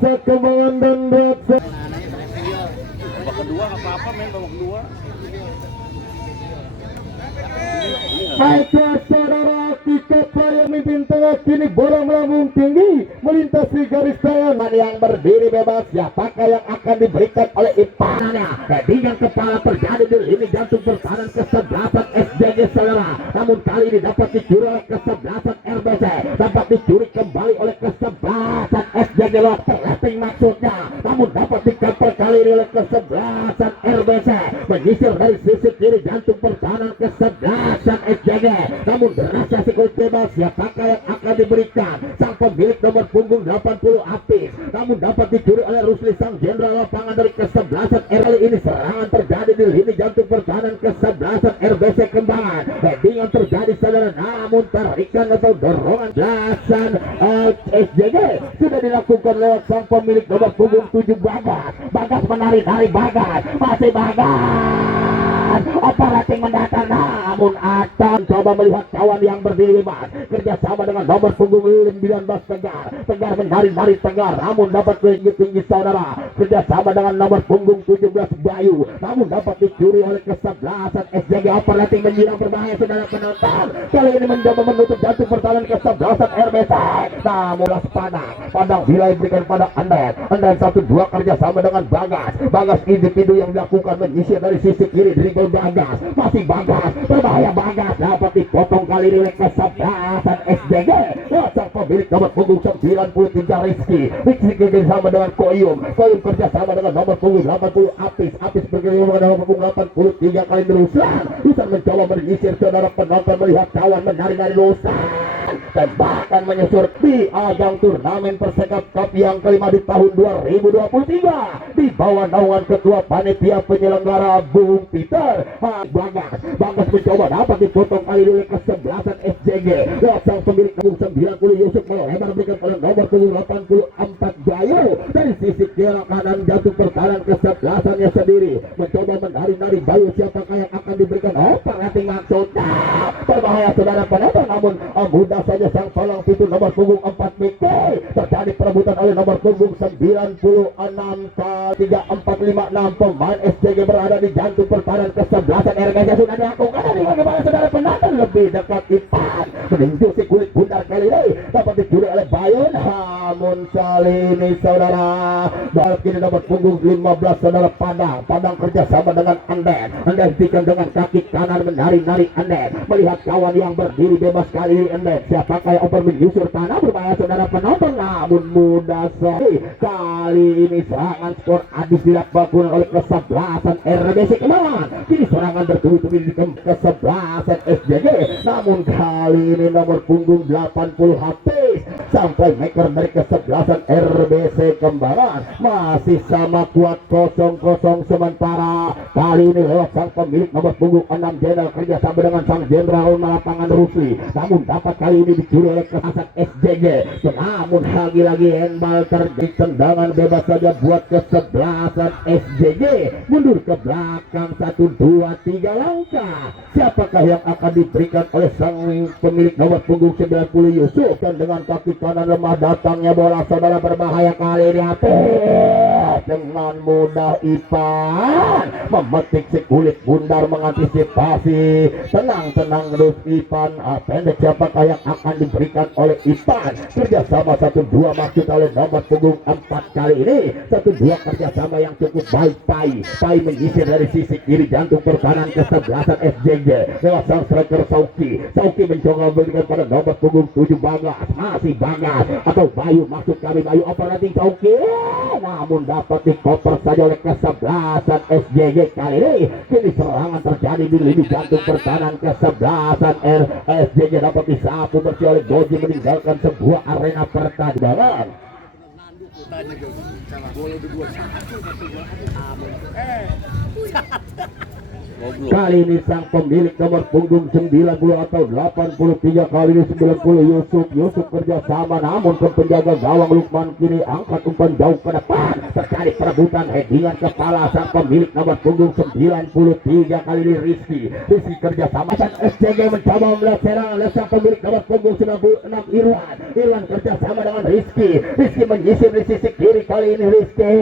kembangan dan buat babak kedua nggak apa-apa men, babak kedua. Baiklah saudara, kick yang mimpin tengah kini bola melambung tinggi melintasi garis tangan yang berdiri bebas. Siapakah yang akan diberikan oleh Ipannya? Headingan kepala terjadi di lini jantung pertahanan kesebelasan SJG saudara. Namun kali ini dapat dicuri oleh kesebelasan RBC. Dapat dicuri kembali oleh kesebelasan SJG lewat terleting maksudnya. Namun dapat dikapal kali ini oleh kesebelasan RBC. Menyisir dari sisi kiri jantung pertahanan kesebelasan SJG. Namun derasnya sikut bebas. Siapakah yang akan diberikan? Sang pemilik nomor punggung 80 Apis. Namun dapat dicuri oleh Rusli sang jenderal lapangan dari kesebelasan kali ini. Serangan terjadi di lini jantung pertahanan kesebelasan RBC Kembangan. Heading yang terjadi saudara, namun tarikan atau dorongan belasan SJG sudah dilakukan lewat sang pemilik nomor punggung 7 Bagas. Bagas menari-nari, Bagas masih Bagas operating mendatang, namun Atan coba melihat kawan yang berdiri bebas kerjasama dengan nomor punggung 19 Tegar menari-nari Tegar, namun dapat tinggi saudara kerjasama dengan nomor punggung 17 Bayu, namun dapat dicuri oleh kesebelasan SJG. Operating menjilang berbahaya saudara penonton, kali ini mencoba menutup jantung pertahanan kesebelasan RBC, namun Padang bila diberikan pada Anden 1-2 kerjasama dengan Bagas individu yang dilakukan menyisir dari sisi kiri dribble Bagas, masih Bagas berbahaya, Bagas dapat dipotong kali ini oleh kesebelasan SJG. Sang pemilik nomor punggung 93 Rizky kerjasama dengan Koyum kerjasama dengan nomor punggung 80 Apis berkerjasama dengan nomor punggung 83 kali Ruslan mencoba menyisir saudara penonton melihat kawan menari-nari Ruslan dan bahkan menyusur di ajang turnamen Persekap Cup yang kelima di tahun 2023 di bawah naungan ketua panitia penyelenggara Bung Peter. Bagas mencoba dapat dipotong kali oleh kesebelasan SJG. Sang pemilik punggung 90 Yusuf melebar berikan pada nomor punggung 84 Bayu dari sisi kiri kanan jantung pertahanan kesebelasannya sendiri mencoba menari-nari Bayu. Siapakah yang akan diberikan operating maksudnya berbahaya saudara penonton, namun mudah saja sang tolong pintu nomor punggung 4 Mikey terjadi perebutan oleh nomor punggung 96 3456 pemain SJG berada di jantung pertahanan kesebelasan RBC sudah dilakukan dari bagaimana saudara penonton lebih dekat Ipan meninju si kulit bundar kali ini dapat dicuri oleh Bayun, namun kali ini saudara balik kini nomor punggung 15 saudara Padang kerjasama dengan Anden dengan kaki kanan menari-nari Anden melihat kawan yang berdiri bebas kali ini Anden. Siapakah yang oper menyusur tanah berbahaya saudara penonton, namun mudah sekali kali ini serangan skor adis dilakukan oleh kesebelasan RBC Kembangan. Kini serangan bertubi-tubi di kesebelasan SJG, namun kali ini nomor punggung 80 Hafiz sampai maker dari kesebelasan RBC Kembangan masih sama kuat 0-0 sementara kali ini lewat sang pemilik nomor punggung 6 Jenderal kerjasama dengan sang Jenderal lapangan Rusli, namun dapat kali ini dicuri oleh kesebelasan SJG. Namun lagi-lagi handball terjadi tendangan bebas saja buat kesebelasan SJG mundur ke belakang 1-2-3 langkah. Siapakah yang akan diberikan oleh sang pemilik nomor punggung 90 Yusuf, dan dengan kaki kanan lemah datangnya bola saudara berbahaya kali ini dengan mudah Ipan memetik si kulit bundar mengantisipasi. Tenang terus Ipan pendek. Siapakah yang akan diberikan oleh Ipan? Kerjasama 1-2 maksud oleh nomor punggung 4 kali ini 1-2 kerjasama yang cukup baik. Pai menyisir dari sisi kiri jantung pertahanan kesebelasan SJG lewat sang striker Sauki mencoba memberikan pada nomor punggung 7 Bagas, masih Bagas atau Bayu maksud kami Bayu operating Sauki, namun dapat dikoper saja oleh kesebelasan SJG kali ini. Kini serangan terjadi di lini jantung pertahanan kesebelasan SJG dapat disapu bersih oleh Goji meninggalkan sebuah arena pertandingan. Goblok. Kali ini sang pemilik nomor punggung 90 atau 83, kali ini 90 Yusuf kerjasama, namun ke penjaga gawang Lukman kini angkat umpan jauh ke depan, terjadi perebutan headingan kepala sang pemilik nomor punggung 93, kali ini Rizky kerjasama dan SCG mencoba membelah serangan oleh sang pemilik nomor punggung 96 Irwan kerjasama dengan Rizky menyisir di sisi kiri, kali ini Rizky,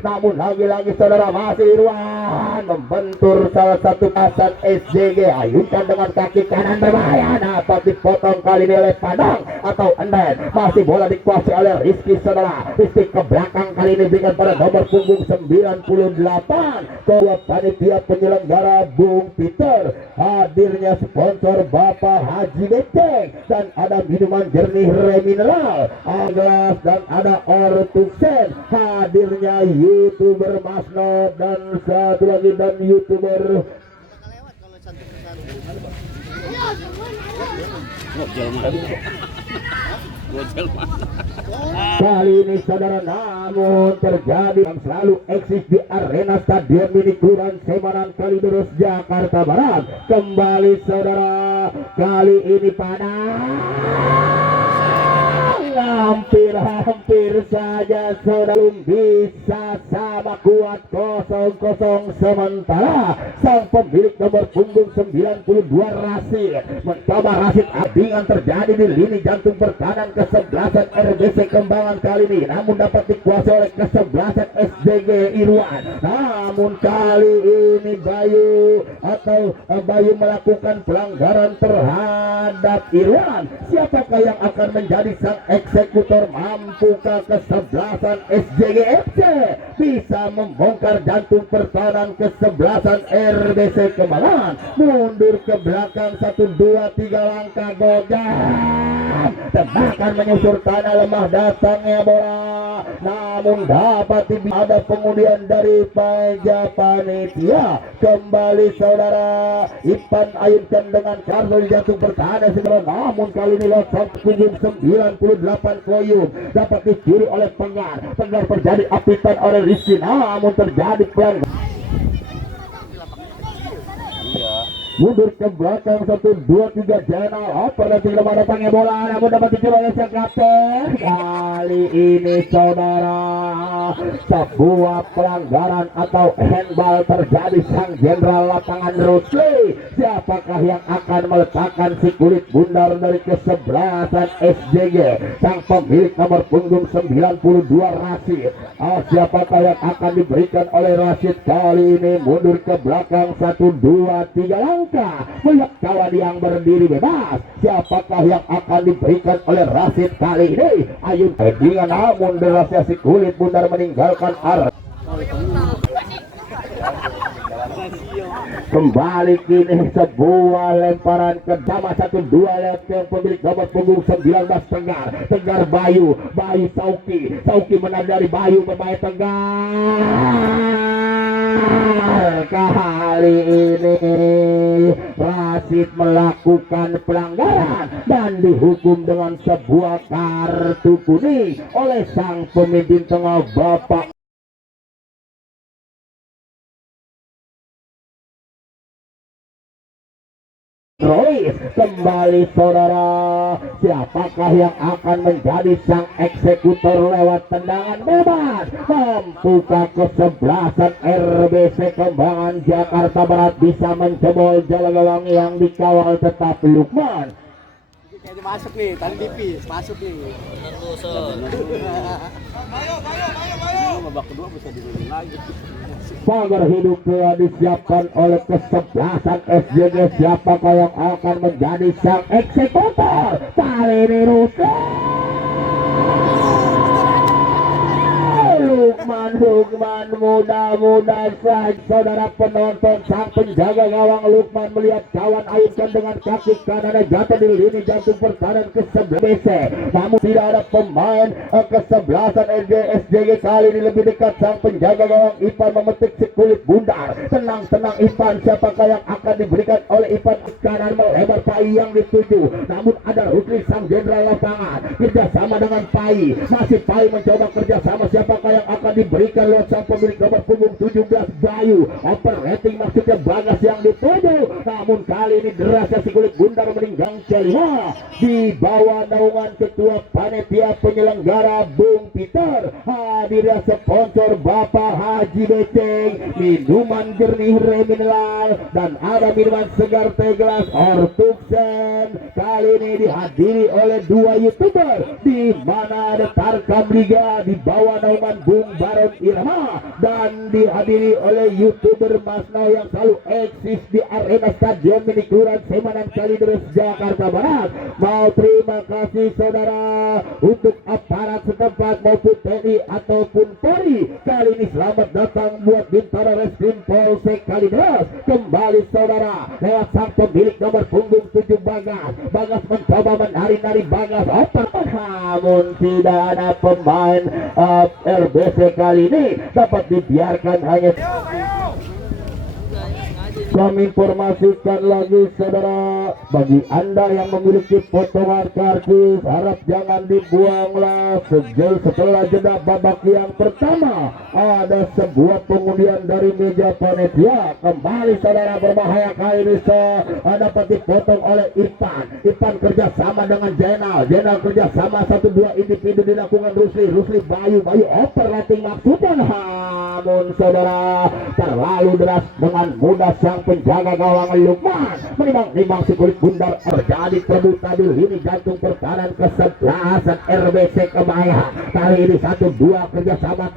namun lagi-lagi saudara masih Irwan membentur salah satu pasan SJG, ayunkan dengan kaki kanan berbahaya, dapat dipotong kali ini oleh Padang atau Enden, masih bola dikuasai oleh Rizky saudara. Rizky ke belakang, kali ini berikan pada nomor punggung 98, ketua panitia penyelenggara Bung Peter, hadirnya sponsor Bapak Haji Beteng, dan ada minuman jernih Remineral, gelas, dan ada Ortuksen, hadirnya YouTuber Masno, dan satu lagi dan YouTuber kali ini saudara, namun terjadi yang selalu eksis di arena Stadion Mini Kelurahan Semanan Kalideres Jakarta Barat. Kembali saudara, kali ini hampir saja saudara bisa sama kuat 0-0 sementara sang pemilik nomor punggung 92 Rasid mencoba abingan terjadi di lini jantung pertahanan kesebelasan RBC Kembangan kali ini, namun dapat dikuasai oleh kesebelasan SJG Irwan, namun kali ini Bayu melakukan pelanggaran terhadap Irwan. Siapakah yang akan menjadi sang eksekutor? Mampukah kesebelasan SJG FC bisa membongkar jantung pertahanan kesebelasan RBC Kembangan? Mundur ke belakang 1, 2, 3 langkah, gojam tebakan menyusur tanah, lemah datangnya bola, namun dapat ada pengundian dari panitia. Kembali saudara, Ipan ayunkan dengan kartu jantung pertahanan saudara, namun kali ini lewat punggung 98 Koyum dapat dicuri oleh Penggar terjadi apitan oleh Rizky, namun terjadi pelanggaran. Mundur ke belakang 1, 2, 3 Jenal oper dan tidak datangnya bola, namun dapat dicuri oleh sang kapten. Kali ini saudara, sebuah pelanggaran atau handball terjadi. Sang jenderal lapangan Rusli, siapakah yang akan meletakkan si kulit bundar dari kesebelasan SJG? Sang pemilik nomor punggung 92 Rasid, siapakah yang akan diberikan oleh Rasid? Kali ini mundur ke belakang 1, 2, 3 langkah melihat kawan yang berdiri bebas. Siapakah yang akan diberikan oleh Rasid kali ini? Ayun dengan namun derasnya si kulit bundar meninggalkan arah. Kembali kini sebuah lemparan ke dama 1, 2 lewat yang pemilik nomor punggung 19 Tegar Bayu Sauki menandari Bayu bermain Tegar. Kali ini Rasid melakukan pelanggaran dan dihukum dengan sebuah kartu kuning oleh sang pemimpin tengah Bapak Rois. Kembali saudara, siapakah yang akan menjadi sang eksekutor lewat tendangan bebas? Mampukah kesebelasan RBC Kembangan Jakarta Barat bisa menjebol jalan gawang yang dikawal tetap Lukman? Jadi masuk nih, tadi tipis, masuk nih. Babak kedua bisa diulang lagi. Pagar hidup telah disiapkan oleh kesebelasan SJG. Siapakah yang akan menjadi sang eksekutor? Kali ini Lukman, mudah-mudahan saja saudara penonton, sang penjaga gawang Lukman melihat kawan ayunkan dengan kaki kanan jatuh di lini jantung pertahanan ke-11 BC, namun tidak ada pemain kesebelasan SJG. Kali ini lebih dekat sang penjaga gawang Ipan memetik si kulit bundar. Tenang Ipan, siapakah yang akan diberikan oleh Ipan? Kanan melebar Pai yang dituju, namun ada Rusli sang jenderal lapangan kerjasama dengan Pai, masih Pai mencoba kerjasama. Siapakah yang akan akan diberikan lewat sang pemilik nomor punggung 17 Bayu. Operating maksudnya Bagas yang dituju, namun kali ini derasnya si kulit bundar meninggang kelima di bawah naungan ketua panitia penyelenggara Bung Peter. Hadirnya sponsor Bapak Haji Beceng, minuman jernih remineral, dan ada minuman segar teh gelas Ortuksen. Kali ini dihadiri oleh dua YouTuber, di mana ada Tarkam Liga di bawah naungan Bung Baron Irama, dan dihadiri oleh YouTuber Mas Nau yang selalu eksis di arena Stadion Mini Kelurahan Semanan Kalideres Jakarta Barat. Mau terima kasih saudara untuk aparat setempat maupun TNI ataupun Polri. Kali ini selamat datang buat Bintara Reskrim Polsek Kalideres. Kembali saudara lewat sang pemilik nomor punggung 7 Bagas. Bagas mencoba menari-nari Bagas oper, namun tidak ada pemain RBC kali ini dapat dibiarkan hanya. Kami informasikan lagi saudara, bagi anda yang memiliki potongan karcis harap jangan dibuanglah. Setelah jeda babak yang pertama ada sebuah pengundian dari meja panitia. Kembali saudara, berbahaya kali ini dapat dipotong oleh Ipan kerjasama dengan Jenal kerjasama 1-2 individu dilakukan Rusli Bayu operating maksudnya, namun saudara terlalu deras dengan mudah sang penjaga gawang Lukman menimbang si kulit bundar. Terjadi perebutan di lini jantung pertahanan ke-11 RBC Kebaya. Kali ini 1-2 kerjasama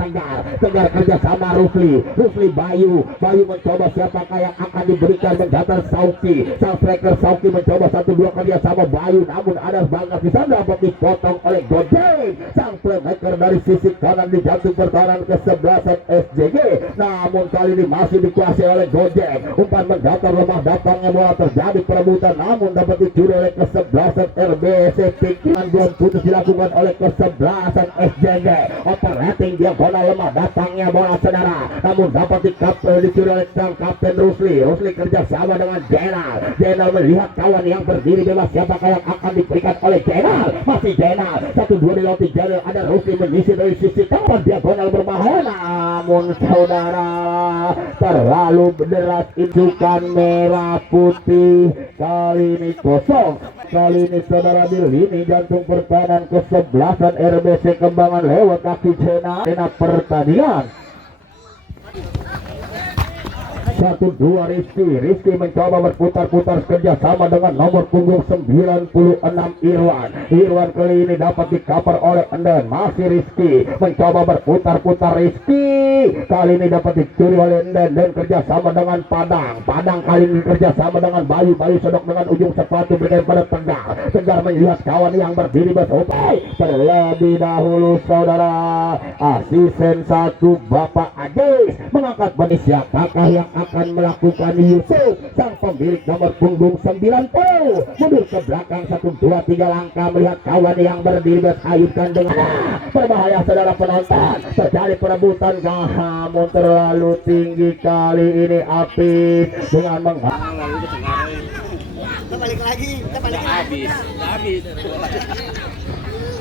Tegar kerjasama Rusli Bayu mencoba siapakah yang akan diberikan menjatar Sauki. Sang striker Sauki mencoba 1-2 kerjasama Bayu, namun ada Bagas di sana dapat dipotong oleh Godeng. Sang playmaker dari sisi kanan di jantung pertahanan ke-11 SJG, namun kali ini masih dikuasai oleh Godeng. Umpan menggatar lemah datangnya bola, terjadi perebutan namun dapat dicuri oleh ke-11 RBC. Pikiran belum putus dilakukan oleh ke-11 SJG. Operating diagonal lemah datangnya bola saudara, namun dapat dicuri oleh sang kapten Rusli kerjasama dengan Jenal melihat kawan yang berdiri bebas siapakah yang akan diberikan oleh Jenal. Masih Jenal 1-2 dilewati Jenal, ada Rusli menyisir dari sisi kanan diagonal berbahaya, namun saudara terlalu deras injukan merah putih. Kali ini kosong, kali ini saudara di lini jantung pertahanan ke-11 RBC Kembangan lewat kaki Jenal pertandingan. 1-2 Rizky mencoba berputar-putar kerjasama dengan nomor punggung 96 Irwan kali ini dapat dikaper oleh Enden. Masih Rizky mencoba berputar-putar kali ini dapat dicuri oleh Enden dan kerjasama dengan Padang kali ini kerjasama dengan Bayu sodok dengan ujung sepatu berikan pada Tegar melihat kawan yang berdiri bersopai. Terlebih dahulu saudara asisten 1 Bapak Ajis mengangkat benih siapakah yang akan melakukan Yusuf. Sang pemilik nomor punggung 90 mundur ke belakang 1-2-3 langkah melihat kawan yang berdiri berhayutkan dengan berbahaya saudara penonton. Terjadi perebutan namun terlalu tinggi kali ini Apis dengan Kita balik lagi. habis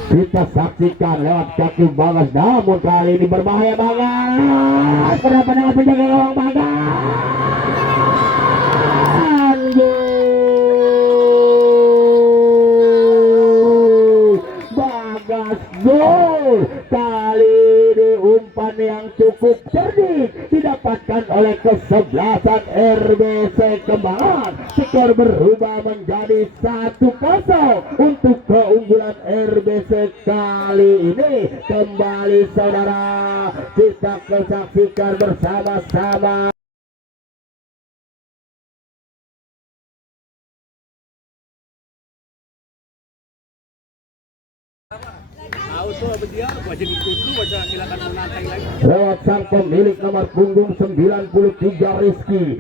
kita saksikan lewat kaki Bagas, namun kali ini berbahaya Bagas. Kenapa dengan penjaga gawang Bagas gol. Kali ini umpan yang cukup cerdik didapatkan oleh ke-11 RBC Kembangan. Skor berubah menjadi 1-0 untuk keunggulan RBC kali ini. Kembali saudara kita saksikan bersama-sama. Lewat sang pemilik nomor punggung 93 Rizky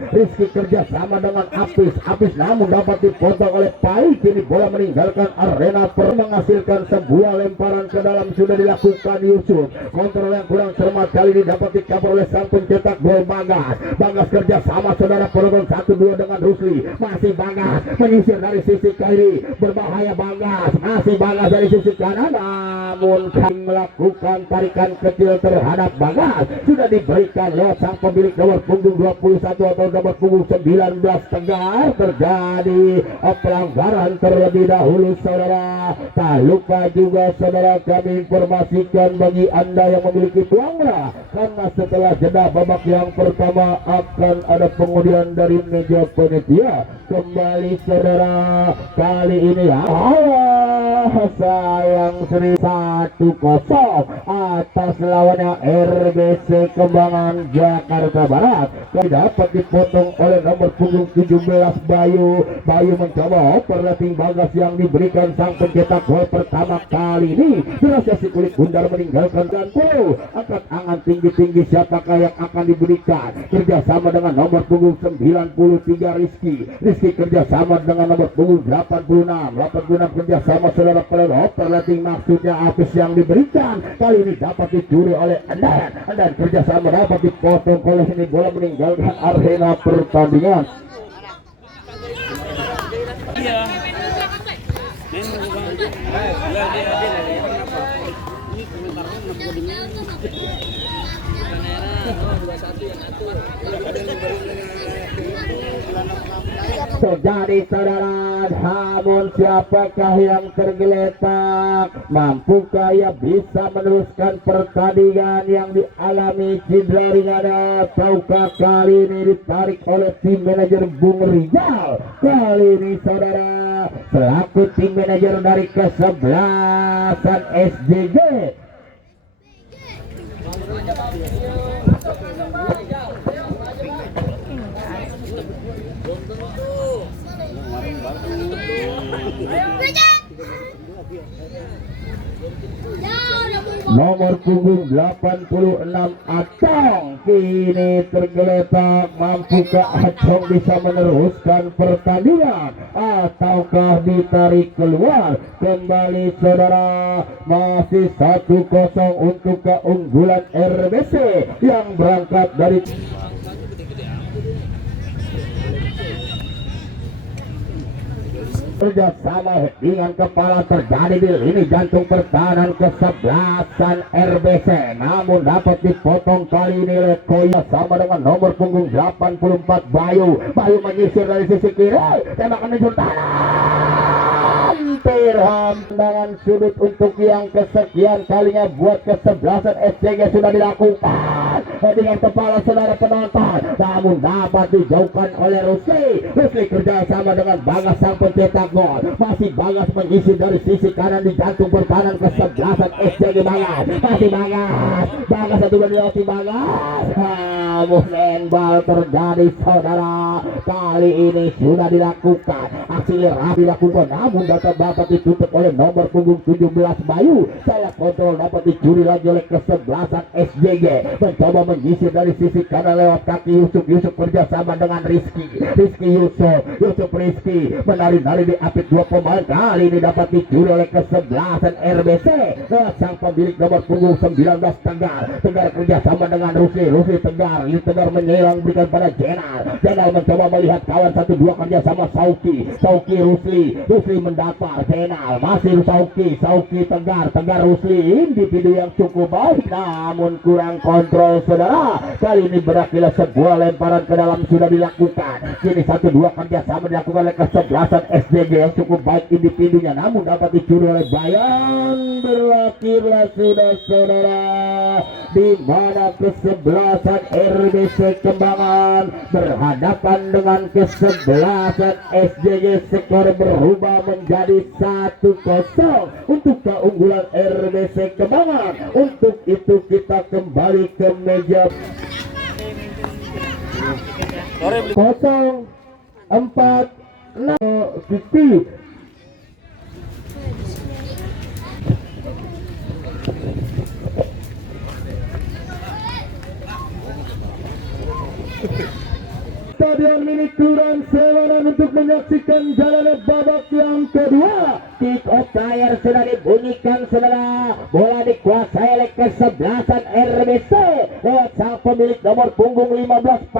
kerjasama dengan Apis namun dapat dipotong oleh Pai. Kini bola meninggalkan arena menghasilkan sebuah lemparan ke dalam sudah dilakukan Yusuf. Kontrol yang kurang cermat kali ini dapat dikabur oleh sang pencetak gol Bagas kerjasama saudara penonton 1-2 dengan Rusli. Masih Bagas menyisir dari sisi kiri, berbahaya Bagas, masih Bagas dari sisi kanan namun namun kami melakukan tarikan kecil terhadap Bagas sudah diberikan lewat sang pemilik nomor punggung 21 atau nomor punggung 19 Tegar. Terjadi pelanggaran terlebih dahulu saudara. Tak lupa juga saudara kami informasikan bagi anda yang memiliki tuanglah, karena setelah jeda babak yang pertama akan ada pengundian dari meja panitia. Kembali saudara, kali ini sayang Sri 1-0 atas lawannya RBC Kembangan Jakarta Barat. Dapat dipotong oleh nomor punggung 17 Bayu. Bayu mencoba operating Bagas yang diberikan sang pencetak gol pertama kali ini. Terasa si kulit bundar meninggalkan gantul. Angkat angan tinggi-tinggi, siapakah yang akan diberikan? Kerjasama dengan nomor punggung 93 Rizky kerjasama dengan nomor punggung 86 kerjasama saudara pelero operating, maksudnya Apis yang diberikan. Kali ini dapat dicuri oleh Andan kerjasama dapat dipotong oleh ini, bola meninggalkan arena pertandingan. Iya. Men ini komentarnya kenapa dengan terjadi saudara, namun siapakah yang tergeletak? Mampukah ia bisa meneruskan pertandingan yang dialami cedera ringan, ataukah kali ini ditarik oleh tim manajer Bung Rizal? Kali ini saudara, selaku tim manajer dari kesebelasan SJG nomor punggung 86 Acong kini tergeletak. Mampukah Acong bisa meneruskan pertandingan ataukah ditarik keluar? Kembali saudara, masih 1-0 untuk keunggulan RBC yang berangkat dari kerjasama dengan kepala terjadi di lini jantung pertahanan kesebelasan RBC, namun dapat dipotong kali ini oleh Koya sama dengan nomor punggung 84 Bayu menyisir dari sisi kiri, tembakan menjur tangan, tendangan sudut untuk yang kesekian kalinya buat kesebelasan SCG sudah dilakukan dengan kepala saudara penonton, namun dapat dijauhkan oleh Rusli kerjasama dengan Bagas sang pencetak gol. Masih Bagas mengisi dari sisi kanan di jantung pertahanan kesebelasan SCG. Masih Bagas satu dari Bagas, namun handball terjadi saudara. Kali ini sudah dilakukan aksi rapi dilakukan, namun dapat ditutup oleh nomor punggung 17 Bayu. Saya kontrol dapat dicuri lagi oleh kesebelasan SJG, mencoba menyisir dari sisi kanan lewat kaki Yusuf kerjasama dengan Rizky menari-nari di apit dua pemain. Kali ini dapat dicuri oleh kesebelasan RBC lewat sang pemilik nomor punggung 19 Tegar kerjasama dengan Rusli Tegar menyelang berikan pada Jenal mencoba melihat kawan 1-2 kerjasama Sauki Rusli mendapat Jenal, masih Sauki Tegar Rusli, individu yang cukup baik namun kurang kontrol saudara. Kali ini berakhirlah sebuah lemparan ke dalam sudah dilakukan. Kini 1-2 kerjasama dilakukan oleh kesebelasan SDG yang cukup baik individunya, namun dapat dicuri oleh Bayan. Berakhirlah sudah saudara, di mana kesebelasan RBC Kembangan berhadapan dengan kesebelasan SJG. Skor berubah menjadi 1-0 untuk keunggulan RBC Kembangan. Untuk itu kita kembali ke meja 0-4-6 Stadion Mini Kelurahan Sewaran untuk menyaksikan jalannya babak yang kedua. Kick off terakhir sudah dibunyikan saudara. Bola dikuasai oleh kesebelasan RBC lewat sang pemilik nomor punggung 15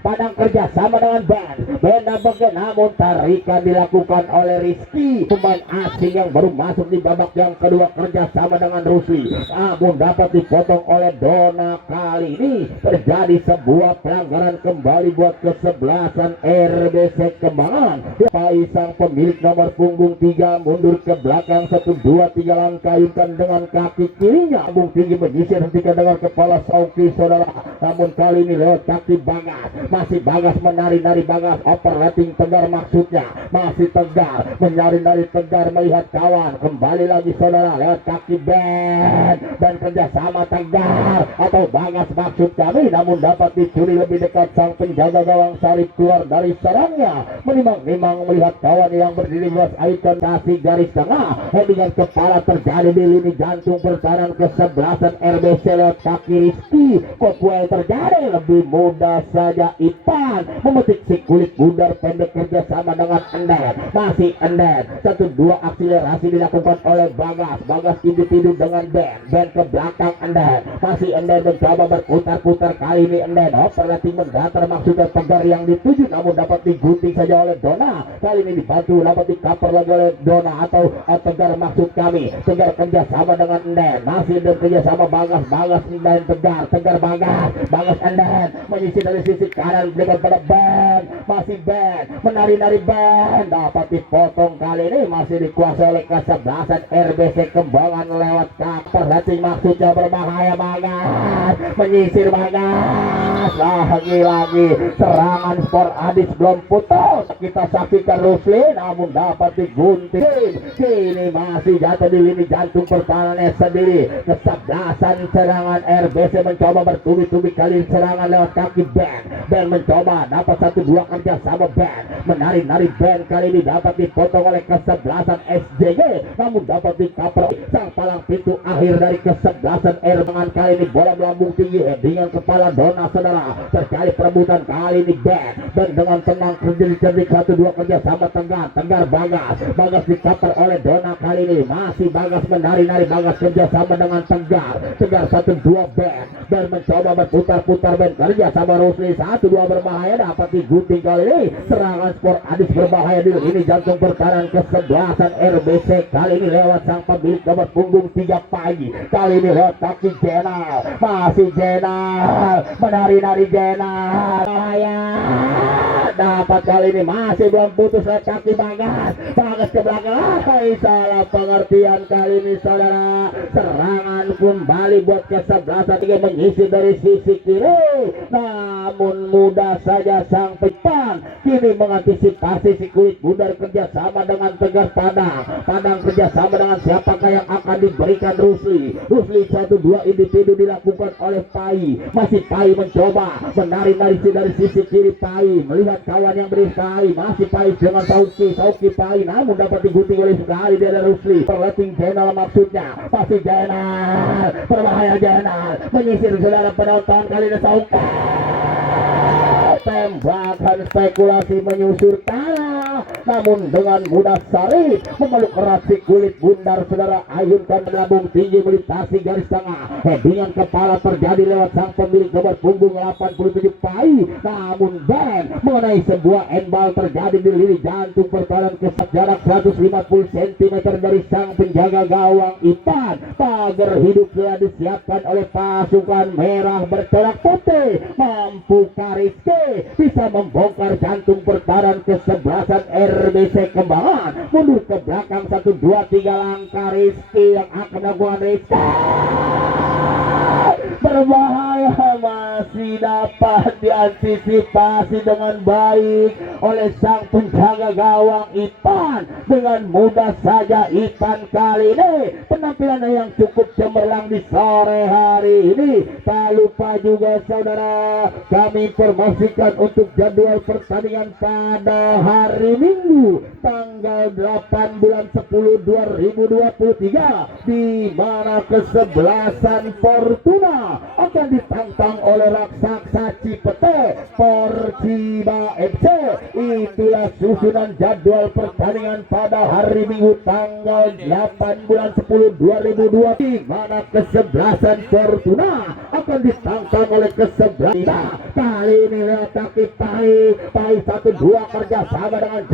Padang kerjasama dengan Ben dapat Oke, namun tarikan dilakukan oleh Rizky, pemain asing yang baru masuk di babak yang kedua kerjasama dengan Rusli, namun dapat dipotong oleh Dona. Kali ini terjadi sebuah pelanggaran kembali buat kesebelasan RBC Kembangan. Pai sang pemilik nomor punggung 3 mundur ke belakang 1-2-3 langkah dengan kaki kirinya. Bung tinggi menyisir hentikan dengan kepala Sauki saudara, namun kali ini lewat kaki Bagas. Masih Bagas menari-nari, Bagas operating Tegar maksudnya, masih Tegar menyari-nari, Tegar melihat kawan, kembali lagi saudara lewat kaki dan kerjasama Tegar atau Bagas maksud kami, namun dapat dicuri lebih dekat sang penjaga gawang Sarip keluar dari sarangnya, menimang-nimang melihat kawan yang berdiri luas ikon kasih garis tengah, dengan kepala terjadi di lini jantung pertahanan kesebelasan RBC lewat kaki Rizky. Kopuel terjadi lebih mudah saja Ipan memetik si kulit bundar pendek kerjasama dengan Enden, masih Enden 1-2 akselerasi dilakukan oleh Bagas individu dengan Ben ke belakang Enden, masih Enden mencoba berputar-putar, kali ini Enden operating mendatar maksudnya Tegar yang dituju, namun dapat digunting saja oleh Dona. Kali ini dibantu dapat dikaper lagi oleh Dona atau Tegar maksud kami, Tegar kerjasama dengan Enden, masih Enden kerjasama Bagas Enden Tegar Bagas Enden menyisir dari sisi kanan berikan pada Ben, masih Ben menari-nari, Ben dapat dipotong, kali ini masih dikuasai oleh kesebelasan RBC Kembangan lewat kaper hati maksudnya berbahaya. Bagas menyisir, Bagas lagi serangan Spor Adis belum putus, kita saksikan Rusli namun dapat digunting, kini masih jatuh di lini jantung pertahanannya sendiri. Kesebelasan serangan RBC mencoba bertubi-tubi kali serangan lewat kaki Ben mencoba dapat 1-2 kerjasama Ben menari-nari, Ben kali ini dapat dipotong oleh kesebelasan SJG, namun dapat dikaper sang palang pintu akhir dari kesebelasan Erbangan. Kali ini bola melambung tinggi dengan kepala Dona saudara, terjadi perebutan kali ini Ben dengan tenang cerdik 1-2 kerjasama Tegar Bagas dikaper oleh Dona, kali ini masih Bagas menari-nari, Bagas kerjasama dengan Tegar 1-2 Ben mencoba berputar-putar, Ben kerjasama Rusli 1-2 berbahaya dapat digunting, kali ini serangan Spor Adis berbahaya di ini jantung pertahanan kesebelasan RBC, kali ini lewat sang pemilik nomor punggung 3 Pagi, kali ini lewat kaki Jenal, masih Jenal menari-nari, Jenal bahaya dapat, kali ini masih belum putus lewat kaki Bagas ke belakang, salah pengertian kali ini saudara, serangan kembali buat kesebelasan tiga menyisir dari sisi kiri, namun mudah saja sang Pipan kini mengantisipasi si kulit bundar kerjasama dengan Tegar Padang kerjasama dengan siapakah yang akan diberikan Rusli 1-2 individu dilakukan oleh Pai, masih Pai mencoba menari-nari dari sisi kiri, Pai melihat kawan yang beri Pai, masih Pai dengan Sauki Pai, namun dapat digunting oleh sekali dari Rusli, perleting Jenal maksudnya, masih Jenal berbahaya, Jenal menyisir saudara penonton, kali ini Sauki tembakan spekulasi menyusur tanah, namun dengan mudah Sarip memeluk erat si kulit bundar saudara, ayunkan melambung tinggi melintasi garis tengah, headingan kepala terjadi lewat sang pemilik nomor punggung 87 Pai, namun Ben mengenai sebuah endball terjadi di lini jantung pertahanan kesat jarak 150 cm dari sang penjaga gawang Ipan. Pagar hidup telah disiapkan oleh pasukan merah bercorak putih, mampu Rizky bisa membongkar jantung pertahanan kesebelasan RBC Kembangan, mundur ke belakang 1-2-3 langkah, Rizky yang akan melakukan Rizky berbahaya, masih dapat diantisipasi dengan baik oleh sang penjaga gawang Ipan, dengan mudah saja Ipan kali ini penampilan yang cukup cemerlang di sore hari ini. Tak lupa juga saudara, kami informasikan untuk jadwal pertandingan pada hari Minggu tanggal 8 bulan 10 2023, di mana kesebelasan Fortuna akan ditantang oleh raksasa Cipete Persiba FC. Itulah susunan jadwal pertandingan pada hari Minggu tanggal 8 bulan 10 2002, di mana kesebelasan Fortuna akan ditantang oleh kesebelasan. Kali ini Leotaki Pai 1-2 kerjasama dengan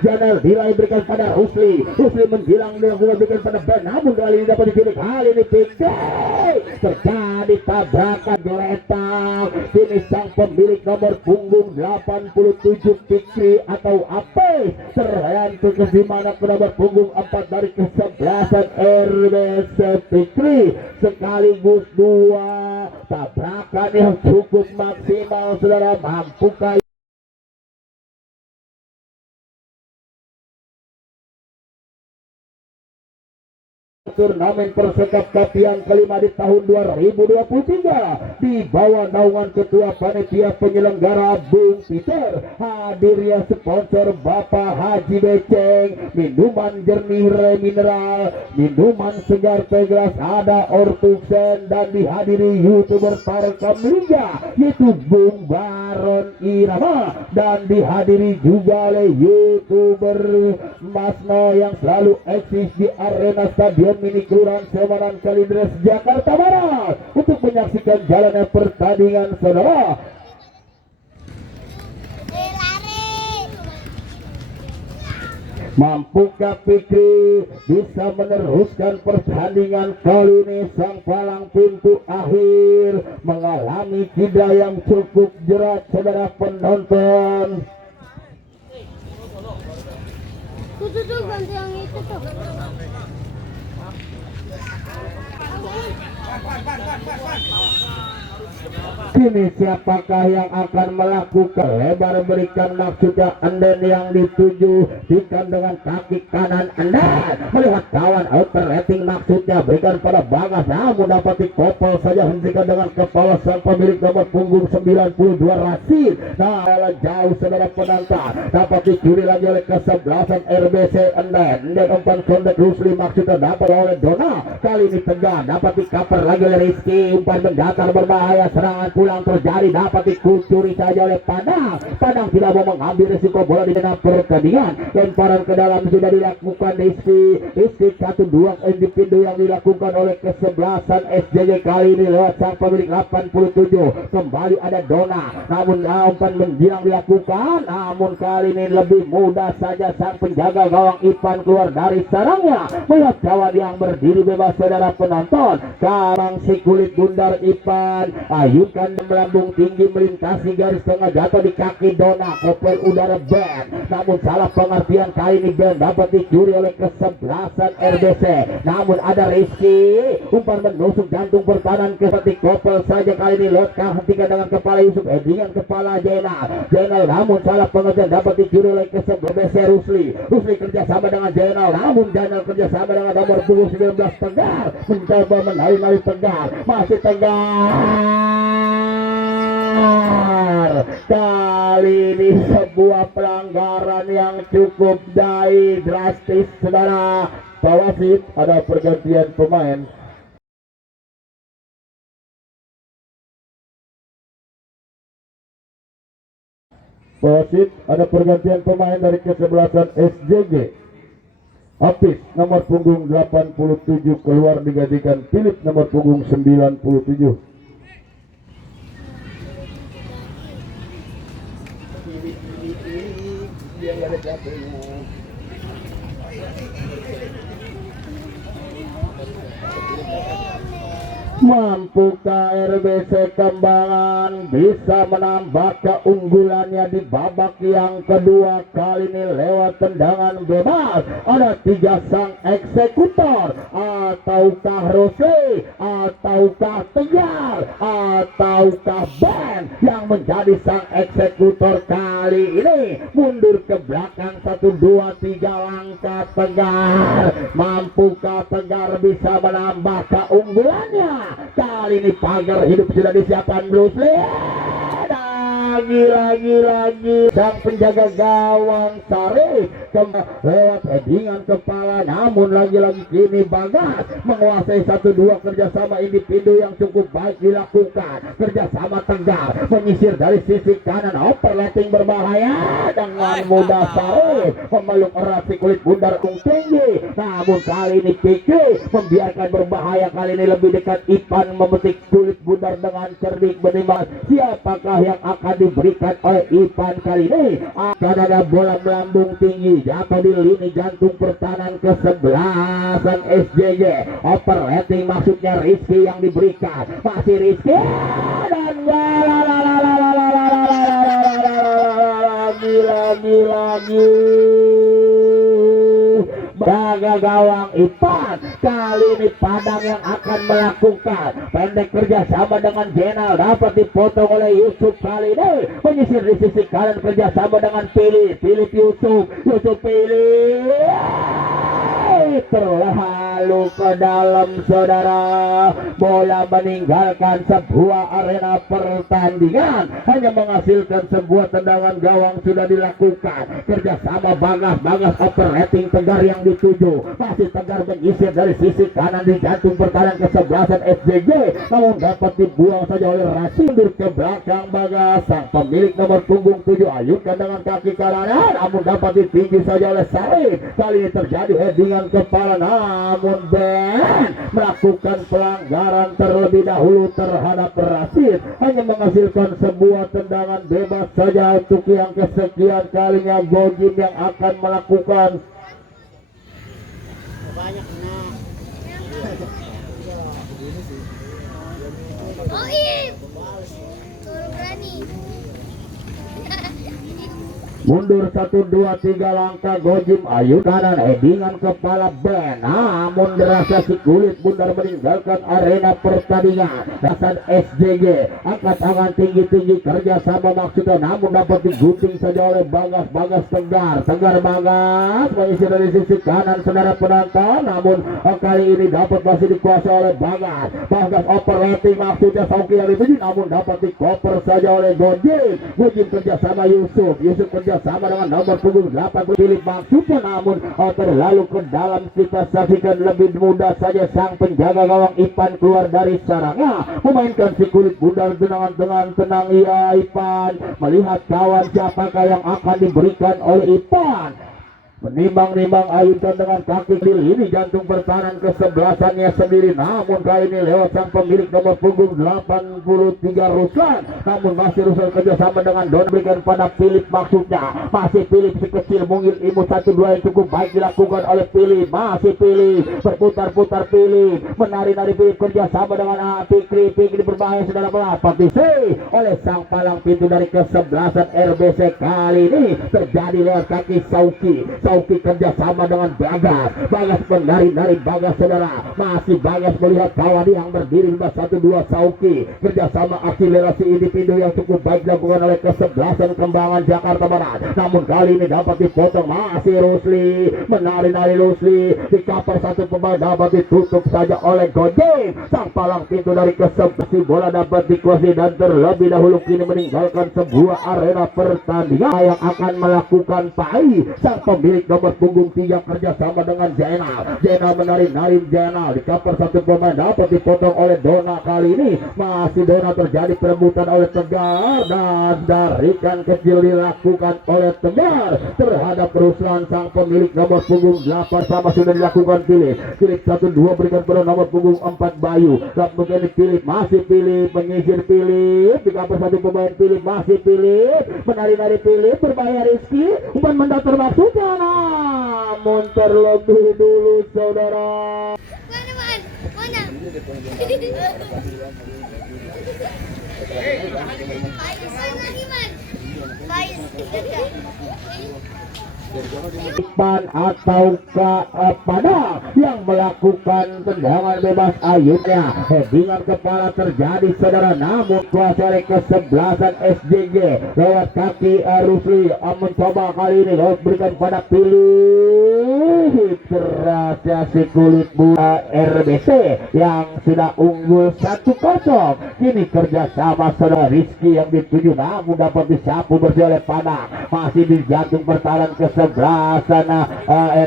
Janel Dilai berikan pada Rusli menjilang berikan pada Ben, namun kali ini dapat diculik. Kali ini Pikir terjadi tabrakan geletak. Kini sang pemilik nomor punggung 87 Fikri atau Apes terhentuk di mana ke nomor punggung 4 dari kesebelasan RBC Fikri, sekaligus 2 tabrakan yang cukup maksimal. Saudara, mampukah turnamen Persekap Cup yang kelima di tahun 2023 di bawah naungan Ketua Panitia Penyelenggara Bung Peter, hadirnya sponsor Bapak Haji Beceng, minuman jernih Remineral, minuman segar Teglas, ada Ortuksen, dan dihadiri YouTuber Parekam Liga yaitu Bung Baron Irama, dan dihadiri juga oleh YouTuber Masno yang selalu eksis di arena Stadion Mini Kelurahan Semanan Kalidres Jakarta Barat untuk menyaksikan jalannya pertandingan. Saudara, mampukah Fikri bisa meneruskan pertandingan kali ini? Sang palang pintu akhir mengalami cedera yang cukup berat, saudara penonton. Tuh ganti yang itu tuh. Kini siapakah yang akan melakukan lebar berikan, maksudnya Anden yang dituju berikan dengan kaki kanan. Anden melihat kawan outer rating, maksudnya berikan pada Bagas, namun dapat dikopel saja, hentikan dengan kepala sang pemilik nomor punggung 92 Rasid. Nah, jauh saudara penonton, dapat dicuri lagi oleh kesebelasan RBC Anden umpan kontak Rusli, maksudnya dapat oleh Dona. Kali ini Tegar dapat dikaper lagi oleh Rizky, umpan mendatar berbahaya, serangan pulang terjadi, dapat dikucuri saja oleh Padang. Padang tidak mau mengambil risiko bola di tengah pertandingan, lemparan ke dalam sudah dilakukan Rizky 1-2 individu yang dilakukan oleh kesebelasan SJJ. Kali ini lewat sang pemilik 87 kembali ada Dona, namun umpan menjilang dilakukan, namun kali ini lebih mudah saja sang penjaga gawang Ipan keluar dari sarangnya. Melihat kawan yang berdiri bebas, saudara penonton, Karang si kulit bundar Ipan ayunkan melambung tinggi melintasi garis tengah, jatuh di kaki Dona, kopel udara Ben, namun salah pengertian. Kali ini Ben dapat dicuri oleh kesebelasan RBC, namun ada Rizky, umpan menusuk jantung pertahanan seperti kopel saja. Kali ini Lotka hentikan dengan kepala Yusuf, dengan kepala Jenal, namun salah pengertian, dapat dicuri oleh kesebelasan RBC. Rusli kerjasama dengan Jenal, namun Jenal kerjasama dengan nomor punggung 19 Tegar, mencoba menari-nari Tegar, masih Tegar. Kali ini sebuah pelanggaran yang cukup drastis, saudara. Wasit, ada pergantian pemain. Wasit, ada pergantian pemain dari kesebelasan SJG. Apis nomor punggung 87 keluar digantikan Philip nomor punggung 97. Mampukah RBC Kembangan bisa menambah keunggulannya di babak yang kedua? Kali ini lewat tendangan bebas. Ada 3 sang eksekutor, ataukah Rose, ataukah Tegar, ataukah Ben yang menjadi sang eksekutor kali ini. Mundur ke belakang 1, 2, 3 langkah Tegar. Mampukah Tegar bisa menambah keunggulannya? Kali ini pagar hidup sudah disiapkan Bruce Lee, dan lagi sang penjaga gawang Sari lewat headingan kepala, namun lagi-lagi kini Bagas menguasai 1-2 kerjasama individu yang cukup baik dilakukan. Kerjasama Tegar menyisir dari sisi kanan, overlapping berbahaya dengan mudah Sari memeluk erat si kulit bundar tinggi, namun kali ini Kiki membiarkan berbahaya. Kali ini lebih dekat, Ipan memetik kulit bundar dengan cerdik menimbang siapakah yang akan diberikan oleh Ipan kali ini. Akan ada bola melambung tinggi jatuh di lini jantung pertahanan ke-11 SJJ. Overlapping maksudnya Rizky yang diberikan, masih Rizky dan lagi jaga gawang Ipan. Kali ini Padang yang akan melakukan pendek kerjasama dengan Jenal, dapat dipotong oleh Yusuf. Kali ini menyisir di sisi kanan kerjasama dengan Philip Yusuf terlalu ke dalam saudara. Bola meninggalkan sebuah arena pertandingan, hanya menghasilkan sebuah tendangan gawang sudah dilakukan. Kerjasama Bagas operating Tegar yang dituju, masih Tegar menyisir dari sisi kanan di jantung pertahanan ke-11 SJJ, namun dapat dibuang saja oleh Rasi. Mundur ke belakang Bagas, sang pemilik nomor punggung 7 ayunkan dengan kaki kanan, namun dapat ditinggi saja oleh Sarif. Kali ini terjadi headingan kepala, namun Ben melakukan pelanggaran terlebih dahulu terhadap Rasid, hanya menghasilkan sebuah tendangan bebas saja untuk yang kesekian kalinya. Gojim yang akan melakukan Banyak nah. Oh iya. Suruh berani. mundur 1, 2, 3 langkah. Gojim ayun kanan, headingan kepala Ben, namun derasa si kulit bundar meninggalkan arena pertandingan. Dasar SJJ angkat tangan tinggi kerjasama maksudnya, namun dapat digunting saja oleh Bagas Tegar Bagas mengisi dari sisi kanan saudara penonton, namun kali ini dapat masih dikuasai oleh Bagas operating maksudnya Sauki yang dituju, namun dapat dikoper saja oleh Gojim kerjasama Yusuf kerjasama dengan nomor punggung 8 Philip maksudnya, namun terlalu ke dalam. Kita saksikan lebih mudah saja sang penjaga gawang Ipan keluar dari sarangnya, memainkan si kulit bundar dengan tenang. Ia Ipan melihat kawan siapakah yang akan diberikan oleh Ipan. Menimbang ayunkan dengan kaki kiri ini jantung pertahanan ke-11-nya sendiri, namun kali ini lewat sang pemilik nomor punggung 83 Ruslan, namun masih Ruslan kerjasama dengan Don berikan pada Philip maksudnya, masih Philip si kecil mungil imut 1-2 yang cukup baik dilakukan oleh Philip, masih Philip berputar Philip menari Philip kerjasama dengan Fikri berbahaya saudara pelapati oleh sang palang pintu dari ke-11 RBC. Kali ini terjadi lewat kaki Sauki kerjasama dengan Bagas menari Bagas saudara, masih Bagas melihat kawan yang berdiri 1-2 Sauki kerjasama akselerasi individu yang cukup baik dilakukan oleh ke-11 Kembangan Jakarta Barat, namun kali ini dapat dipotong. Masih Rusli menari Rusli di cover satu pemain, dapat ditutup saja oleh Gojim sang palang pintu dari ke-11. Bola dapat dikuasai dan terlebih dahulu kini meninggalkan sebuah arena pertandingan yang akan melakukan pai sang pemilik nomor punggung 3 kerjasama dengan Jenal menari Jenal di cover satu pemain, dapat dipotong oleh Dona. Kali ini masih Dona, terjadi perebutan oleh Tegar dan darikan kecil dilakukan oleh Tegar terhadap Ruslan sang pemilik nomor punggung 8, sama sudah dilakukan Philip 1-2 berikan pada nomor punggung 4 Bayu, kemudian Philip masih Philip menyisir Philip di cover satu pemain. Philip masih Philip menari Philip berbahaya Rizky umpan mendatar maksudnya, namun terlebih dulu saudara. Mana? Faiz lagi man. Faiz. Ipan atau Padang yang melakukan tendangan bebas ayunnya. Headingan kepala terjadi saudara, namun kuasa oleh kesebelasan SJG lewat kaki Rusli mencoba kali ini lewat berikan pada pilih terasa si kulit buah RBC yang sudah unggul 1-0. Kini kerjasama saudara Rizky yang dituju namun dapat disapu bersih oleh Padang. Masih di jantung pertahanan kesebelasan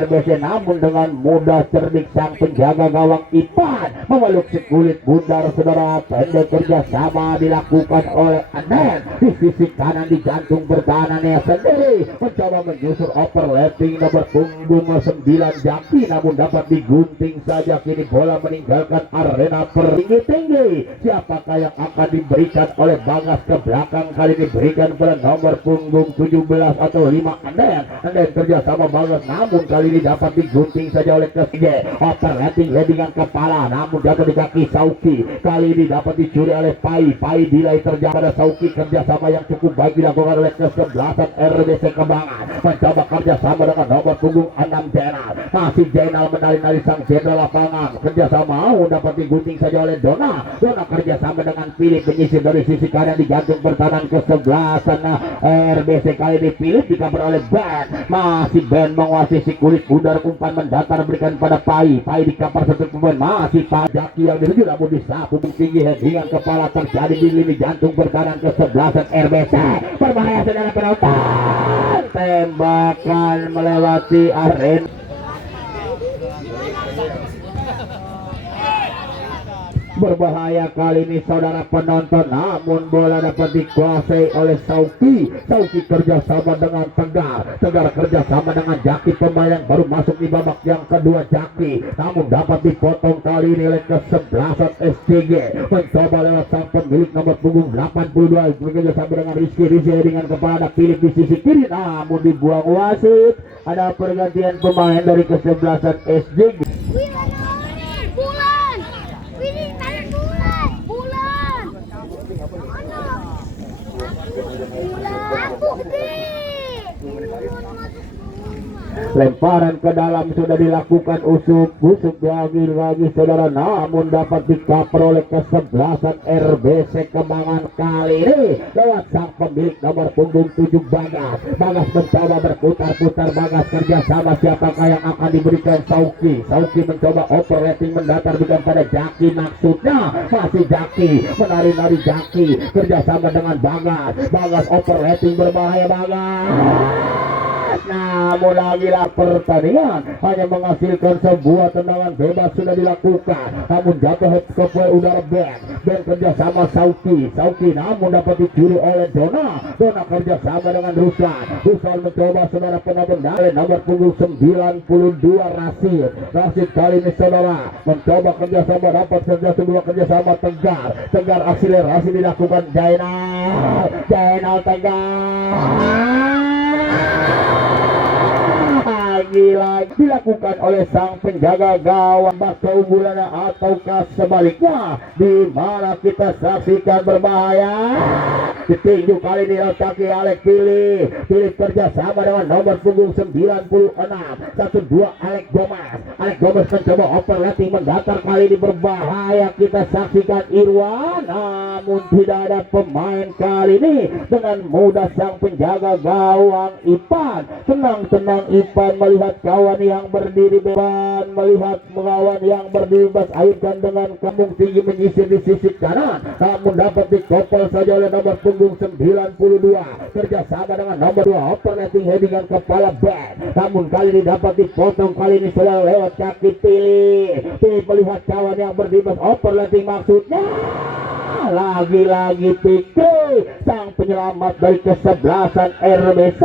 RBC, namun dengan mudah cerdik sang penjaga gawang Ipan memeluk si kulit bundar saudara. Pendek kerjasama dilakukan oleh Anen di sisi kanan di jantung pertahanannya sendiri, mencoba menyusur overlapping nomor punggung 9 Jaki, namun dapat digunting saja. Kini bola meninggalkan arena tinggi. Siapakah yang akan diberikan oleh Bagas ke belakang? Kali ini diberikan pada nomor punggung 17 atau 5 Anden kerjasama Bagas, namun kali ini dapat digunting saja oleh Kesige. Overlapping headingan kepala, namun dapat di kaki Sauki. Kali ini dapat dicuri oleh Pai delay terjadi pada Sauki. Kerjasama yang cukup baik dilakukan oleh kesebelasan RBC Kembangan, mencoba kerjasama dengan nomor punggung 6 Jenal. Masih Jenal menari-nari sang jenderal lapangan. Kerjasama dapat digunting saja oleh Dona kerjasama dengan Philip menyisir dari sisi kanan di jantung pertahanan kesebelasan RBC. Kali ini Philip dikabar oleh Ben. Masih Ben menguasai si kulit bundar, umpan mendatar berikan pada Pai dikapar satu pemain. Masih Jaki yang dituju namun disapu tinggi. Headingan kepala terjadi di lini jantung pertahanan kesebelasan RBC. Berbahaya saudara penonton, tembakan melewati arena. Berbahaya kali ini saudara penonton, namun bola dapat dikuasai oleh Sauki kerjasama dengan Tegar kerjasama dengan Jaki, pemain yang baru masuk di babak yang kedua. Jaki namun dapat dipotong kali ini oleh kesebelasan SCG, mencoba lewat sang pemilik nomor punggung 82 kerjasama dengan Rizky dengan kepala Philip di sisi kiri, namun dibuang wasit. Ada pergantian pemain dari kesebelasan SCG. Bulan. Ini tangan bulan. Bulan bukti. Lemparan ke dalam sudah dilakukan, usuk lagi saudara, namun dapat dikaper oleh kesebelasan RBC Kembangan kali ini lewat sang pemilik nomor punggung 7 Bagas mencoba berputar-putar. Bagas kerjasama siapakah yang akan diberikan? Sauki mencoba overlapping mendatar berikan pada Jaki, maksudnya masih Jaki menari-nari. Jaki kerjasama dengan Bagas overlapping, berbahaya Bagas. Namun lagilah pertandingan hanya menghasilkan sebuah tendangan bebas sudah dilakukan, namun jatuh ke udara Ben kerjasama Sauki namun dapat dicuri oleh Dona kerjasama dengan Ruslan mencoba saudara penonton dari nomor punggung 92 Rasid kali ini saudara mencoba kerjasama, dapat kerjasama Tegar akselerasi dilakukan Jainal Tegar lagi dilakukan oleh sang penjaga gawang. Keunggulannya ataukah sebaliknya, di mana kita saksikan berbahaya. Ditinju kali ini kaki Alek Philip kerjasama dengan nomor punggung 96 Alek Gomez mencoba overlapping mendatar, kali ini berbahaya. Kita saksikan Irwan, namun tidak ada pemain kali ini. Dengan mudah sang penjaga gawang Ipan tenang Ipan melihat kawan yang berdiri bebas, melihat kawan yang berdiri bebas, ayunkan dengan kambung tinggi menyisir di sisi kanan, namun dapat dikopol saja oleh nomor punggung 92 kerjasama dengan nomor 2 overlapping headingan kepala Ben, namun kali ini dapat dipotong. Kali ini sudah lewat kaki Pilih melihat kawan yang berdiri bebas, overlapping maksudnya lagi-lagi Pikir sang penyelamat dari kesebelasan RBC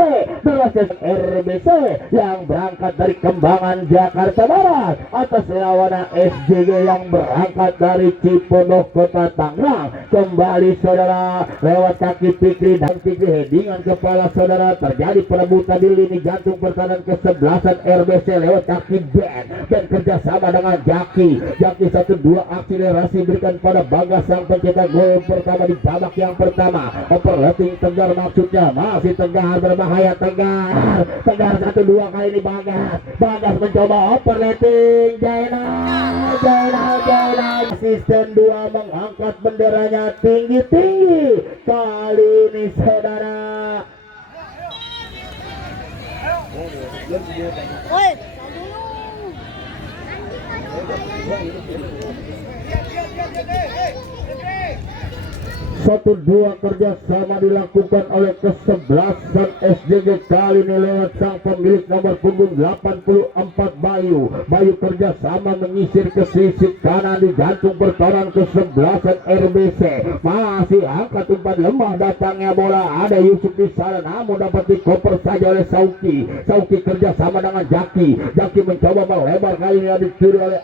yang berangkat dari Kembangan Jakarta Barat atas lawanan SJG yang berangkat dari Cipondoh Kota Tangerang. Kembali saudara lewat kaki Fikri dan Fikri headingan kepala saudara, terjadi perebutan di lini jantung pertahanan kesebelasan RBC lewat kaki Ben kerjasama dengan Jaki 1-2 akselerasi berikan pada Bagas sang pencetak gol pertama di babak yang pertama. Overlapping Tegar maksudnya, masih Tegar berbahaya. Tegar 1-2 kali ini Bagas mencoba overlapping. Jainal asisten 2 mengangkat benderanya tinggi kali ini saudara. Woi, 1-2 kerjasama dilakukan oleh kesebelasan SJG kali ini lewat sang pemilik nomor punggung 84 Bayu kerjasama menyisir ke sisi kanan di jantung pertahanan kesebelasan RBC. Masih angkat umpan lemah datangnya bola, ada Yusuf di sana namun dapat dikoper saja oleh Sauki kerjasama dengan Jaki mencoba melebar, kali ini dicuri oleh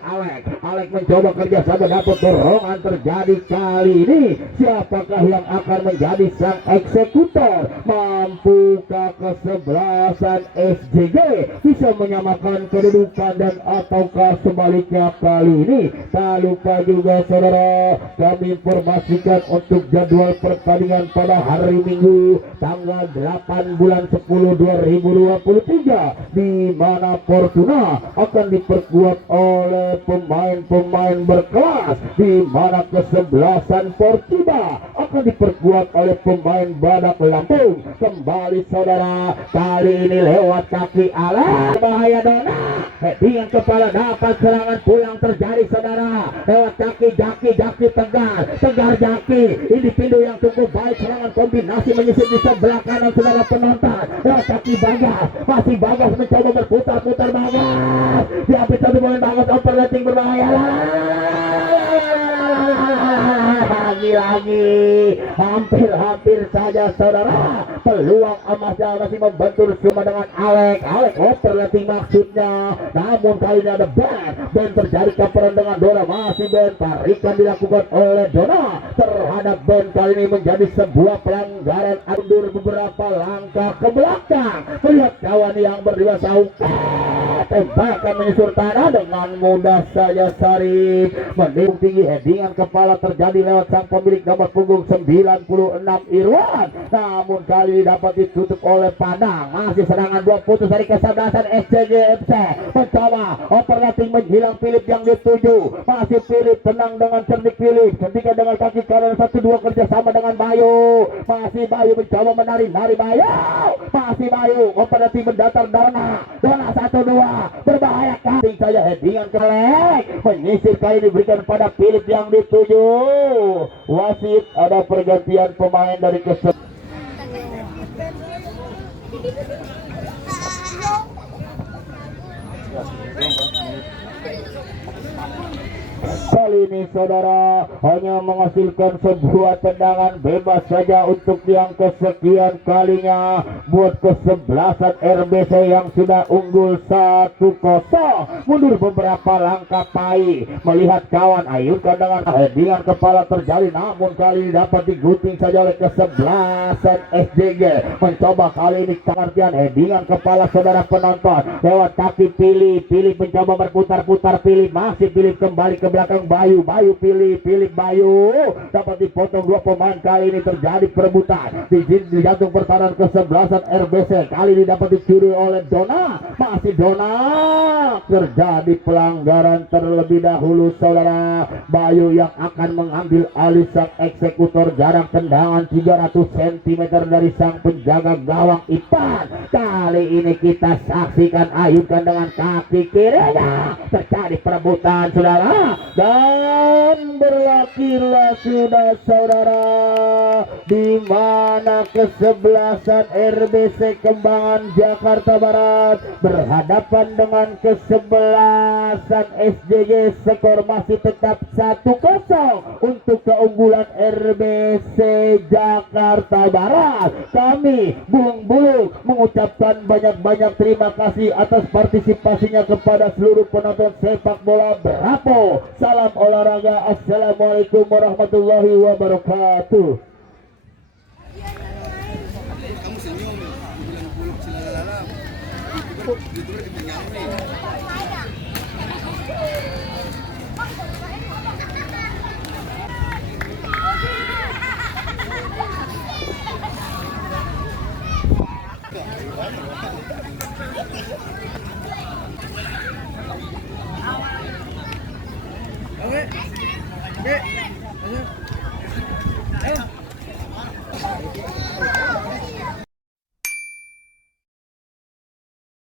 Alek mencoba kerjasama, dapat dorongan terjadi kali ini. Siapakah yang akan menjadi sang eksekutor? Mampukah kesebelasan SJG bisa menyamakan kedudukan dan ataukah sebaliknya kali ini? Tak lupa juga saudara, kami informasikan untuk jadwal pertandingan pada hari Minggu tanggal 8 bulan 10 2023, di mana Fortuna akan diperkuat oleh pemain-pemain berkelas, di mana kesebelasan Portiba akan diperkuat oleh pemain Badak Lampung. Kembali saudara, kali ini lewat kaki Alek, bahaya Dona, dengan kepala dapat serangan pulang terjadi saudara, lewat kaki Jaki Tegar Jaki, ini pindu yang cukup baik, serangan kombinasi menyisip di sebelah kanan saudara penonton, lewat kaki Bagas, masih Bagas mencoba berputar-putar. Bagas diambil satu poin, Bagas overlapping berbahaya lagi hampir saja saudara, peluang emasnya masih membentur cuma dengan Alek overlapping maksudnya, namun kali ini ada Ben terjadi keperan dengan Dona, masih Ben, tarikan dilakukan oleh Dona terhadap Ben, kali ini menjadi sebuah pelanggaran, mundur beberapa langkah ke belakang, melihat kawan yang berdua Sauka, tembakan menyusur tanah dengan mudah saja Sarip menimbul tinggi, headingan kepala terjadi lewat sang pemilik nomor punggung 96 Irwan, namun kali ini dapat ditutup oleh Padang. Masih serangan 2 putus dari kesebelasan SJG FC, mencoba overlapping menghilang Philip yang dituju, masih Philip tenang dengan cerdik, Philip ketika dengan kaki kanan 1-2 kerjasama dengan Bayu, masih Bayu mencoba menari Bayu, masih Bayu overlapping mendatar Dona 1-2 berbahaya, kali saja headingan ke Alek, menyisir kali diberikan pada Philip yang dituju. Wasit, ada pergantian pemain dari kali ini saudara hanya menghasilkan sebuah tendangan bebas saja untuk yang kesekian kalinya buat kesebelasan RBC yang sudah unggul 1-0. Mundur beberapa langkah Pai, melihat kawan ayunkan dengan headingan kepala terjadi, namun kali ini dapat digunting saja oleh kesebelasan SJG, mencoba kali ini pengertian headingan kepala saudara penonton lewat kaki Pilih mencoba berputar-putar, masih Pilih kembali ke belakang Bayu Philip Bayu dapat dipotong 2 pemain, kali ini terjadi perebutan di jantung pertahanan kesebelasan RBC, kali ini dapat dicuri oleh Dona, masih Dona, terjadi pelanggaran terlebih dahulu saudara. Bayu yang akan mengambil alih sang eksekutor, jarak tendangan 300 cm dari sang penjaga gawang Ipan. Kali ini kita saksikan ayunkan dengan kaki kirinya, terjadi perebutan saudara, dan berlakilah sudah saudara, di mana kesebelasan RBC Kembangan Jakarta Barat berhadapan dengan kesebelasan SJG, skor masih tetap 1-0 untuk keunggulan RBC Jakarta Barat. Kami Bulung mengucapkan banyak-banyak terima kasih atas partisipasinya kepada seluruh penonton sepak bola Bravo. Salam olahraga, assalamualaikum warahmatullahi wabarakatuh. Kamu senyum, bilang buluk silalala. Itu di pinggangnya. Oke. Oke. Oke. Masuk. Ayo.